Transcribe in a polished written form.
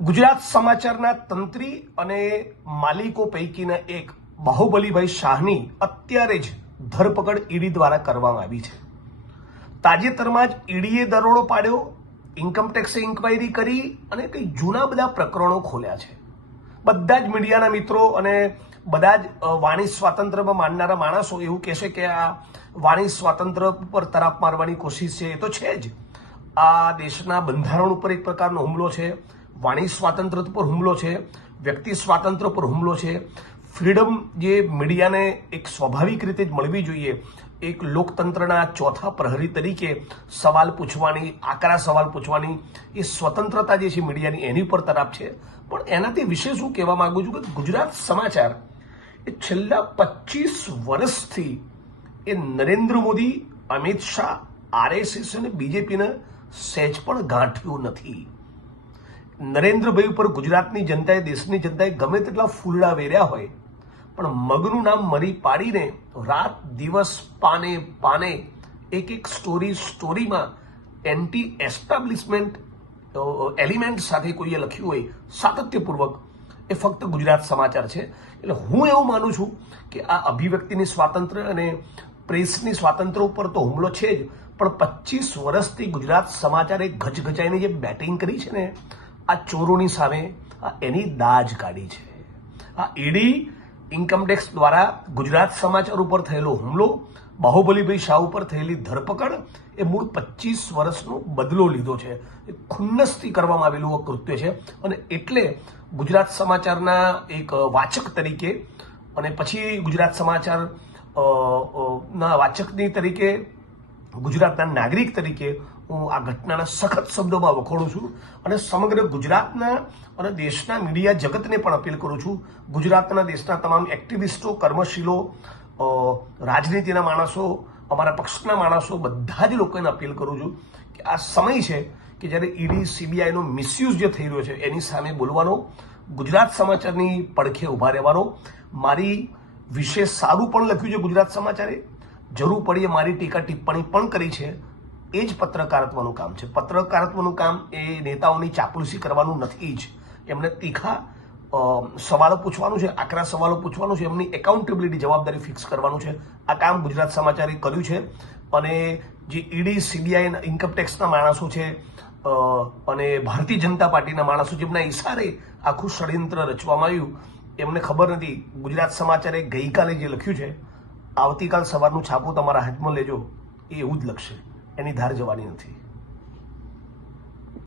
ગુજરાત સમાચારના તંત્રી અને માલિકો પૈકીના એક બાહુબલીભાઈ શાહની અત્યારે જ ધરપકડ ઈડી દ્વારા કરવામાં આવી છે। તાજેતરમાં જ ઈડીએ દરોડો પાડ્યો, ઇન્કમટેક્સે ઇન્ક્વાયરી કરી અને કંઈ જૂના બધા પ્રકરણો ખોલ્યા છે। બધા જ મીડિયાના મિત્રો અને બધા જ વાણી સ્વાતંત્ર્યમાં માનનારા માણસો એવું કહેશે કે આ વાણી સ્વાતંત્ર્ય પર તરાપ મારવાની કોશિશ છે। એ તો છે જ, આ દેશના બંધારણ ઉપર એક પ્રકારનો હુમલો છે, વાણી સ્વાતંત્ર્ય પર હુમલો છે, વ્યક્તિ સ્વાતંત્ર્ય પર હુમલો છે। ફ્રીડમ જે મીડિયાને એક સ્વાભાવિક રીતે જ મળવી જોઈએ, એક લોકતંત્રના ચોથા પ્રહરી તરીકે સવાલ પૂછવાની, આકરા સવાલ પૂછવાની એ સ્વતંત્રતા જે છે મીડિયાની, એની પર તરાપ છે। પણ એનાથી વિશે શું કહેવા માંગુ છું કે ગુજરાત સમાચાર એ છેલ્લા 25 વર્ષથી એ નરેન્દ્ર મોદી, અમિત શાહ, આરએસએસ અને બીજેપીને સહેજ પણ ગાંઠ્યું નથી। નરેન્દ્રભાઈ ઉપર ગુજરાતની જનતાએ, દેશની જનતાએ ગમે તેટલા ફૂલડા વેર્યા હોય, પણ મગનું નામ મરી પાડીને રાત દિવસ પાને પાને એક સ્ટોરીમાં એન્ટી એસ્ટાબ્લિશમેન્ટ એલિમેન્ટ સાથે કોઈએ લખ્યું હોય સાતત્યપૂર્વક, એ ફક્ત ગુજરાત સમાચાર છે। એટલે હું એવું માનું છું કે આ અભિવ્યક્તિની સ્વાતંત્ર્ય અને પ્રેસની સ્વાતંત્ર્ય ઉપર તો હુમલો છે જ, પણ 25 વર્ષથી ગુજરાત સમાચારે ગચગચાઈને જે બેટિંગ કરી છે ને આ ચોરોની સામે, એની દાજ કાઢી છે। આ ઈડી ઇન્કમટેક્સ દ્વારા ગુજરાત સમાચાર ઉપર થયેલો હુમલો, બાહુબલીભાઈ શાહ ઉપર થયેલી ધરપકડ એ મૂળ 25 વર્ષનો બદલો લીધો છે। એ ખુન્નસથી કરવામાં આવેલું કૃત્ય છે અને એટલે ગુજરાત સમાચારના એક વાચક તરીકે અને પછી ગુજરાત સમાચાર ના વાચકની તરીકે, ગુજરાતના નાગરિક તરીકે હું આ ઘટનાના સખત શબ્દોમાં વખોડું છું અને સમગ્ર ગુજરાતના અને દેશના મીડિયા જગતને પણ અપીલ કરું છું, ગુજરાતના દેશના તમામ એક્ટિવિસ્ટો, કર્મશીલો, રાજનીતિના માણસો, અમારા પક્ષના માણસો, બધા જ લોકોને અપીલ કરું છું કે આ સમય છે કે જ્યારે ઈડી સીબીઆઈનો મિસયુઝ જે થઈ રહ્યો છે એની સામે બોલવાનો, ગુજરાત સમાચારની પડખે ઊભા રહેવાનો। મારી વિશે સારું પણ લખ્યું છે ગુજરાત સમાચારે, જરૂર પડીએ મારી ટીકા ટિપ્પણી પણ કરી છે। એ જ પત્રકારત્વનું કામ છે। પત્રકારત્વનું કામ એ નેતાઓની ચાપલુસી કરવાનું નથી જ, એમને તીખા સવાલો પૂછવાનું છે, આકરા સવાલો પૂછવાનું છે, એમની એકાઉન્ટેબિલિટી, જવાબદારી ફિક્સ કરવાનું છે। આ કામ ગુજરાત સમાચારે કર્યું છે અને જે ઈડી, સીબીઆઈ, ઇન્કમટેક્સના માણસો છે અને ભારતીય જનતા પાર્ટીના માણસો જેમના ઇશારે આખું ષડયંત્ર રચવામાં આવ્યું, એમને ખબર નથી। ગુજરાત સમાચારે ગઈકાલે જે લખ્યું છે, આવતીકાલ સવારનું છાપું તમારા હાથમાં લેજો, એ એવું જ લખશે, એની ધાર જવાની નથી।